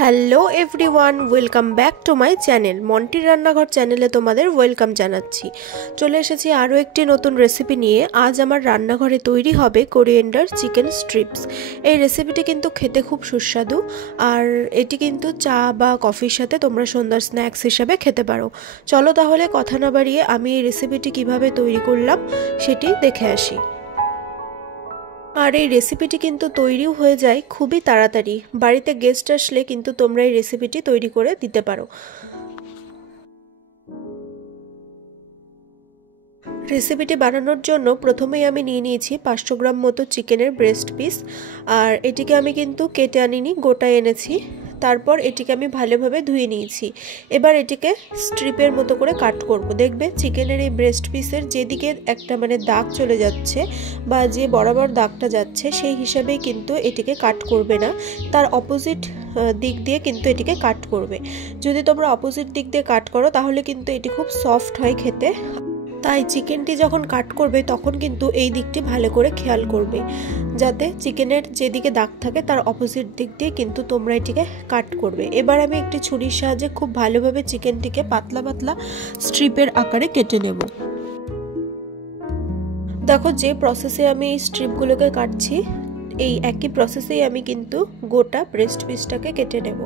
Hello everyone, welcome back to my channel. মন্টির রান্নাঘর চ্যানেলে তোমাদের ওয়েলকাম জানাচ্ছি। চলে এসেছি আরও একটি নতুন রেসিপি নিয়ে। আজ আমার রান্নাঘরে তৈরি হবে কোরিয়েন্ডার চিকেন স্ট্রিপস। এই রেসিপিটি কিন্তু খেতে খুব সুস্বাদু, আর এটি কিন্তু চা বা কফির সাথে তোমরা সন্ধ্যার স্ন্যাক্স হিসাবে খেতে পারো। চলো তাহলে কথা না বাড়িয়ে আমি এই রেসিপিটি কিভাবে তৈরি করলাম সেটি দেখে আসি। আর এই রেসিপিটি কিন্তু তৈরিও হয়ে যায় খুবই তাড়াতাড়ি। বাড়িতে গেস্ট আসলে কিন্তু তোমরা এই রেসিপিটি তৈরি করে দিতে পারো। রেসিপিটি বানানোর জন্য প্রথমেই আমি নিয়ে নিয়েছি 500 গ্রাম মতো চিকেনের ব্রেস্ট পিস। আর এটিকে আমি কিন্তু কেটে আনিনি, গোটা এনেছি। তারপর এটিকে আমি ভালোভাবে ধুয়ে নিয়েছি। এবার এটিকে স্ট্রিপের মতো করে কাট করব। দেখবে চিকেনের এই ব্রেস্ট পিসের যেদিকে একটা দাগ চলে যাচ্ছে বা যে বরাবর দাগটা যাচ্ছে সেই হিসাবেই কিন্তু এটিকে কাট করবে না, তার অপোজিট দিক দিয়ে কিন্তু এটিকে কাট করবে। যদি তোমরা অপোজিট দিক দিয়ে কাট করো তাহলে কিন্তু এটি খুব সফট হয় খেতে। তাই চিকেনটি যখন কাট করবে তখন কিন্তু এই দিকটি ভালো করে খেয়াল করবে, যাতে চিকেনের যেদিকে দাগ থাকে তার অপোজিট দিক দিয়ে কিন্তু তোমরা এটিকে কাট করবে। এবার আমি একটি ছুরির সাহায্যে খুব ভালোভাবে চিকেনটিকে পাতলা পাতলা স্ট্রিপের আকারে কেটে নেব। দেখো যে প্রসেসে আমি এই স্ট্রিপগুলোকে কাটছি, এই একই প্রসেসেই আমি কিন্তু গোটা ব্রেস্ট পিসটাকে কেটে নেব।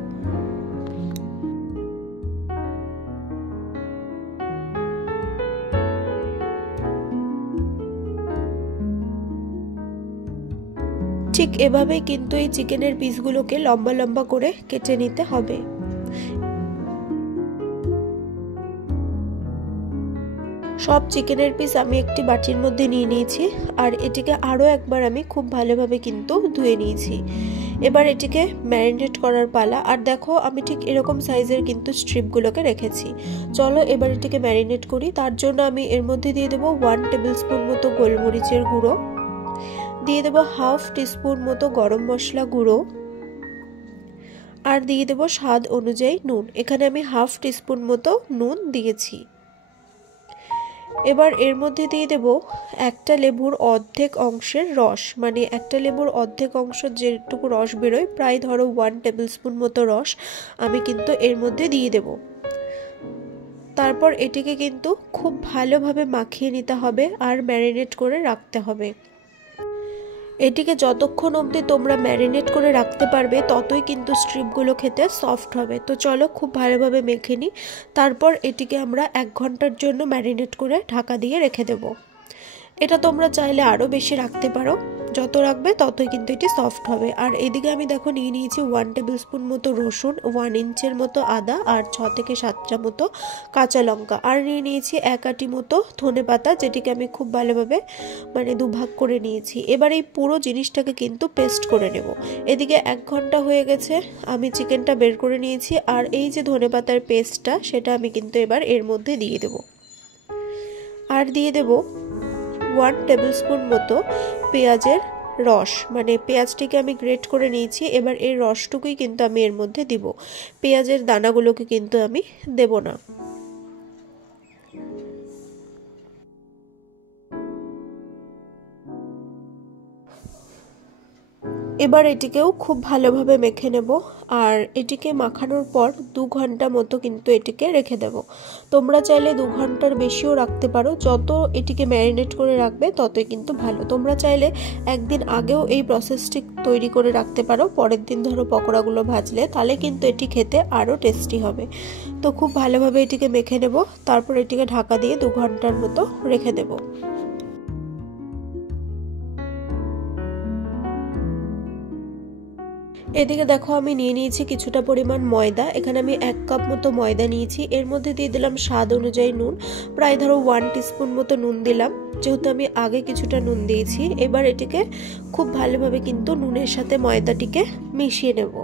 ঠিক এভাবেই কিন্তু এই চিকেনের পিসগুলোকে লম্বা লম্বা করে কেটে নিতে হবে। সব চিকেনের পিস আমি একটি বাটির মধ্যে নিয়ে নিয়েছি, আর এটিকে আরও একবার আমি খুব ভালোভাবে কিন্তু ধুয়ে নিয়েছি। এবার এটিকে ম্যারিনেট করার পালা। আর দেখো আমি ঠিক এরকম সাইজের কিন্তু স্ট্রিপগুলোকে রেখেছি। চলো এবার এটিকে ম্যারিনেট করি। তার জন্য আমি এর মধ্যে দিয়ে দেবো 1 টেবিল স্পুন মতো গোলমরিচের গুঁড়ো, দিয়ে দেবো হাফ টিস্পুন মতো গরম মশলা গুঁড়ো, আর দিয়ে দেবো স্বাদ অনুযায়ী নুন। এখানে আমি হাফ টিস্পুন মতো নুন দিয়েছি। এবার এর মধ্যে দিয়ে দেব একটা লেবুর অর্ধেক অংশের রস, একটা লেবুর অর্ধেক অংশ যেটুকু রস বেরোয়, প্রায় ধরো 1 টেবিল স্পুন মতো রস আমি কিন্তু এর মধ্যে দিয়ে দেব। তারপর এটিকে কিন্তু খুব ভালোভাবে মাখিয়ে নিতে হবে আর ম্যারিনেট করে রাখতে হবে। এটিকে যতক্ষণ অবধি তোমরা ম্যারিনেট করে রাখতে পারবে ততই কিন্তু স্ট্রিপগুলো খেতে সফট হবে। তো চলো খুব ভালোভাবে মেখে নিই। তারপর এটিকে আমরা 1 ঘন্টার জন্য ম্যারিনেট করে ঢাকা দিয়ে রেখে দেব। এটা তোমরা চাইলে আরও বেশি রাখতে পারো, যত রাখবে ততই কিন্তু এটি সফট হবে। আর এদিকে আমি দেখো নিয়ে নিয়েছি 1 টেবিল স্পুন মতো রসুন, 1 ইঞ্চের মতো আদা, আর 6 থেকে 7টা মতো কাঁচা লঙ্কা, আর নিয়ে নিয়েছি 1 আটি মতো ধনে পাতা, যেটিকে আমি খুব ভালোভাবে দুভাগ করে নিয়েছি। এবার এই পুরো জিনিসটাকে কিন্তু পেস্ট করে নেব। এদিকে 1 ঘন্টা হয়ে গেছে, আমি চিকেনটা বের করে নিয়েছি। আর এই যে ধনে পাতার পেস্টটা, সেটা আমি কিন্তু এবার এর মধ্যে দিয়ে দেব। আর দিয়ে দেব 1 টেবিল স্পুন মতো পেঁয়াজের রস, পেঁয়াজটিকে আমি গ্রেট করে নিয়েছি। এবার এই রসটুকুই কিন্তু আমি এর মধ্যে দিব, পেঁয়াজের দানাগুলোকে কিন্তু আমি দেব না। এবার এটিকেও খুব ভালোভাবে মেখে নেব। আর এটিকে মাখানোর পর 2 ঘন্টা মতো কিন্তু এটিকে রেখে দেব। তোমরা চাইলে 2 ঘন্টার বেশিও রাখতে পারো, যত এটিকে ম্যারিনেট করে রাখবে ততই কিন্তু ভালো। তোমরা চাইলে একদিন আগেও এই প্রসেসটি তৈরি করে রাখতে পারো, পরের দিন ধরো পকোড়াগুলো ভাজলে, তাহলে কিন্তু এটি খেতে আরও টেস্টি হবে। তো খুব ভালোভাবে এটিকে মেখে নেব। তারপর এটিকে ঢাকা দিয়ে 2 ঘন্টার মতো রেখে দেব। এদিকে দেখো আমি নিয়ে নিয়েছি কিছুটা পরিমাণ ময়দা। এখানে আমি 1 কাপ মতো ময়দা নিয়েছি। এর মধ্যে দিয়ে দিলাম স্বাদ অনুযায়ী নুন, প্রায় ধরো 1 টিস্পুন মতো নুন দিলাম, যেহেতু আমি আগে কিছুটা নুন দিয়েছি। এবার এটিকে খুব ভালোভাবে কিন্তু নুনের সাথে ময়দাটিকে মিশিয়ে নেব।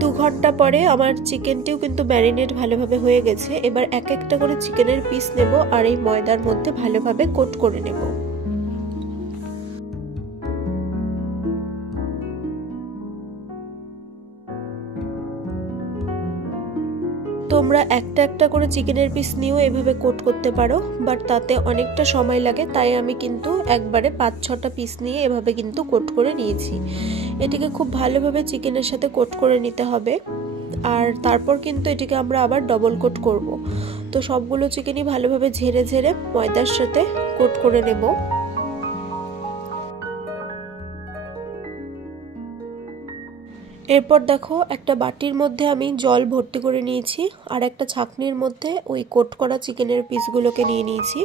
2 ঘন্টা পরে আমার চিকেনটিও কিন্তু ম্যারিনেট ভালোভাবে হয়ে গেছে। এবার এক একটা করে চিকেনের পিস নেব আর এই ময়দার মধ্যে ভালোভাবে কোট করে নেব। তোমরা একটা একটা করে চিকেনের পিস নিয়েও এভাবে কোট করতে পারো, বাট তাতে অনেকটা সময় লাগে, তাই আমি কিন্তু একবারে 5-6টা পিস নিয়ে এভাবে কিন্তু কোট করে নিয়েছি। এটিকে খুব ভালোভাবে চিকেনের সাথে কোট করে নিতে হবে। আর তারপর কিন্তু এটিকে আমরা আবার ডবল কোট করব। তো সবগুলো চিকেনই ভালোভাবে ঝেড়ে ঝেড়ে ময়দার সাথে কোট করে নেব। এরপর দেখো একটা বাটির মধ্যে আমি জল ভর্তি করে নিয়েছি আর একটা ছাঁকনির মধ্যে ওই কোট করা চিকেনের পিসগুলোকে নিয়ে নিয়েছি।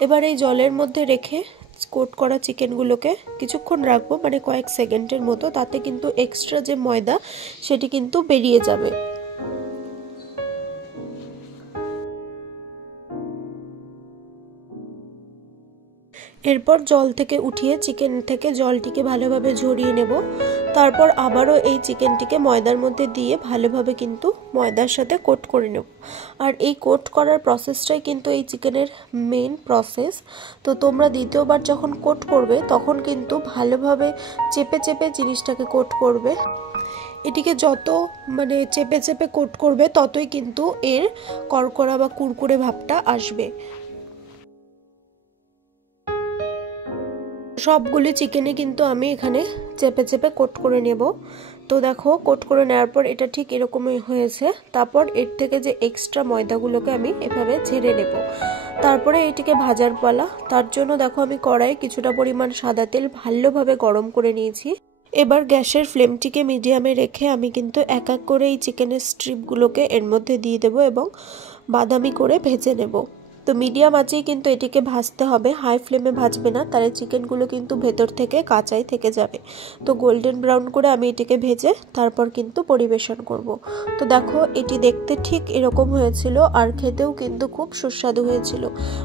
এবার এই জলের মধ্যে রেখে কোট করা চিকেনগুলোকে কিছুক্ষণ রাখবো, মানে কয়েক সেকেন্ডের মতো, তাতে কিন্তু এক্সট্রা যে ময়দা সেটি কিন্তু বেরিয়ে যাবে। এরপর জল থেকে উঠিয়ে চিকেন থেকে জলটিকে ভালোভাবে ঝরিয়ে নেব। তারপর আবারও এই চিকেনটিকে ময়দার মধ্যে দিয়ে ভালোভাবে কিন্তু ময়দার সাথে কোট করে নেব। আর এই কোট করার প্রসেসটাই কিন্তু এই চিকেনের মেইন প্রসেস। তো তোমরা দ্বিতীয়বার যখন কোট করবে তখন কিন্তু ভালোভাবে চেপে চেপে জিনিসটাকে কোট করবে। এটিকে যত মানে চেপে চেপে কোট করবে ততই কিন্তু এর কড়কড়া বা কুরকুরে ভাবটা আসবে। সবগুলি চিকেনে কিন্তু আমি এখানে চেপে চেপে কোট করে নেব। তো দেখো কোট করে নেওয়ার পর এটা ঠিক এরকমই হয়েছে। তারপর এর থেকে যে এক্সট্রা ময়দাগুলোকে আমি এভাবে ঝেড়ে নেব। তারপরে এটিকে ভাজার পালা। তার জন্য দেখো আমি কড়াই কিছুটা পরিমাণ সাদা তেল ভালোভাবে গরম করে নিয়েছি। এবার গ্যাসের ফ্লেমটিকে মিডিয়ামে রেখে আমি কিন্তু এক এক করে এই চিকেনের স্ট্রিপগুলোকে এর মধ্যে দিয়ে দেবো এবং বাদামি করে ভেজে নেব। তো মিডিয়াম আঁচেই কিন্তু এটিকে ভাজতে হবে, হাই ফ্লেমে ভাজবে না, তাহলে চিকেনগুলো কিন্তু ভেতর থেকে কাঁচাই থেকে যাবে। তো গোল্ডেন ব্রাউন করে আমি এটিকে ভেজে তারপর কিন্তু পরিবেশন করব। তো দেখো এটি দেখতে ঠিক এরকম হয়েছিল আর খেতেও কিন্তু খুব সুস্বাদু হয়েছিল।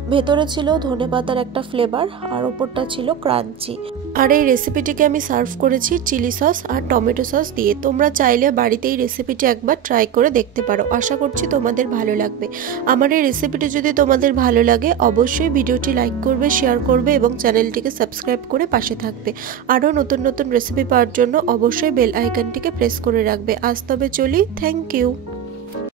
ভেতরে ছিল ধনেপাতার একটা ফ্লেভার আর ওপরটা ছিল ক্রাঞ্চি। আর এই রেসিপিটিকে আমি সার্ভ করেছি চিলি সস আর টমেটো সস দিয়ে। তোমরা চাইলে বাড়িতে এই রেসিপিটি একবার ট্রাই করে দেখতে পারো। আশা করছি তোমাদের ভালো লাগবে। আমার এই রেসিপিটি যদি তোমাদের ভালো লাগে অবশ্যই ভিডিওটি লাইক করবে, শেয়ার করবে এবং চ্যানেলটিকে সাবস্ক্রাইব করে পাশে থাকবে। আরও নতুন নতুন রেসিপি পাওয়ার জন্য অবশ্যই বেল আইকনটিকে প্রেস করে রাখবে। আজ তবে চলি, থ্যাংক ইউ।